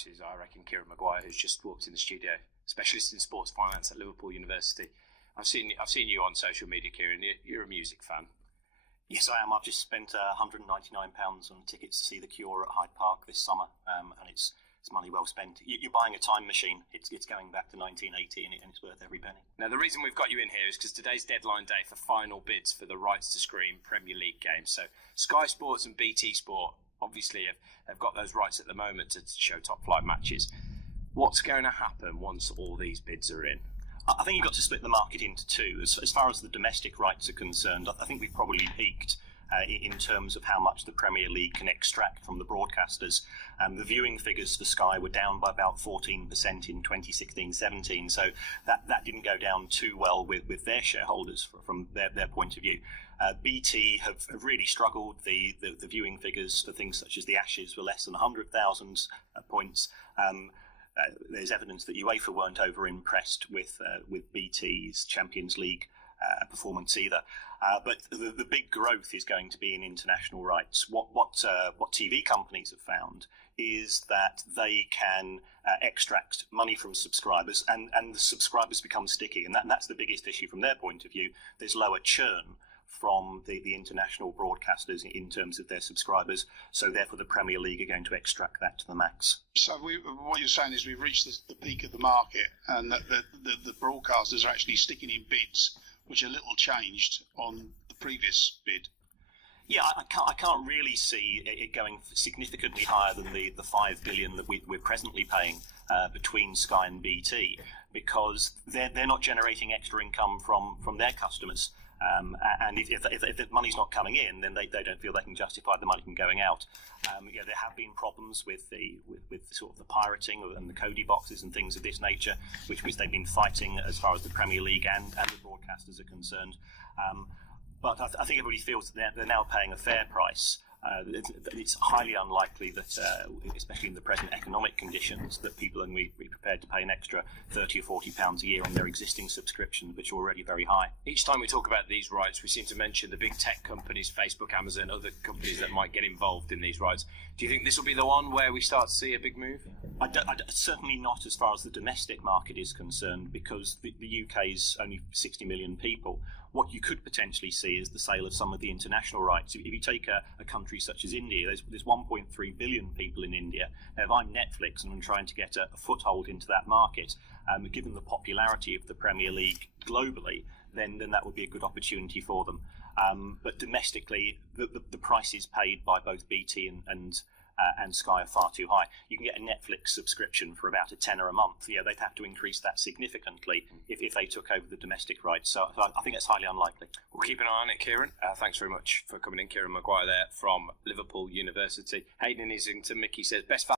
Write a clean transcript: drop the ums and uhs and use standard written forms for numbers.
prices, I reckon Kieran Maguire, who's just walked in the studio, specialist in sports finance at Liverpool University. I've seen you on social media, Kieran. You're a music fan. Yes, I am. I've just spent £199 on tickets to see The Cure at Hyde Park this summer, and it's money well spent. You're buying a time machine. It's going back to 1980, and it's worth every penny. Now, the reason we've got you in here is because today's deadline day for final bids for the rights to screen Premier League games. So Sky Sports and BT Sport obviously have got those rights at the moment to show top-flight matches. What's going to happen once all these bids are in? I think you've got to split the market into two. As far as the domestic rights are concerned, I think we've probably peaked in terms of how much the Premier League can extract from the broadcasters. The viewing figures for Sky were down by about 14% in 2016-17, so that didn't go down too well with their shareholders from their point of view. BT have really struggled. The viewing figures for things such as the Ashes were less than 100,000 points. There's evidence that UEFA weren't over impressed with BT's Champions League performance either. But the big growth is going to be in international rights. What TV companies have found is that they can extract money from subscribers, and the subscribers become sticky, and that's the biggest issue from their point of view. There's lower churn from the international broadcasters in terms of their subscribers, so therefore the Premier League are going to extract that to the max. So what you're saying is we've reached the peak of the market, and that the broadcasters are actually sticking in bids which are little changed on the previous bid. Yeah, I can't really see it going significantly higher than the $5 billion that we're presently paying between Sky and BT, because they're not generating extra income from their customers. And if the money's not coming in, then they don't feel they can justify the money from going out. There have been problems with sort of the pirating and the Cody boxes and things of this nature, which they've been fighting as far as the Premier League and the broadcasters are concerned. But I think everybody feels that they're now paying a fair price. It's highly unlikely that, especially in the present economic conditions, that people are going to be prepared to pay an extra £30 or £40 a year on their existing subscriptions, which are already very high. Each time we talk about these rights, we seem to mention the big tech companies, Facebook, Amazon, other companies that might get involved in these rights. Do you think this will be the one where we start to see a big move? Certainly not as far as the domestic market is concerned, because the UK's only 60 million people. What you could potentially see is the sale of some of the international rights. If you take a country such as India, there's 1.3 billion people in India. Now, if I'm Netflix and I'm trying to get a foothold into that market, given the popularity of the Premier League globally, then that would be a good opportunity for them. But domestically, the prices paid by both BT and Sky are far too high. You can get a Netflix subscription for about £10 a month. They'd have to increase that significantly if they took over the domestic rights. So I think that's highly unlikely. We'll keep an eye on it, Kieran. Thanks very much for coming in, Kieran Maguire there from Liverpool University. Hayden Islington, Mickey says, best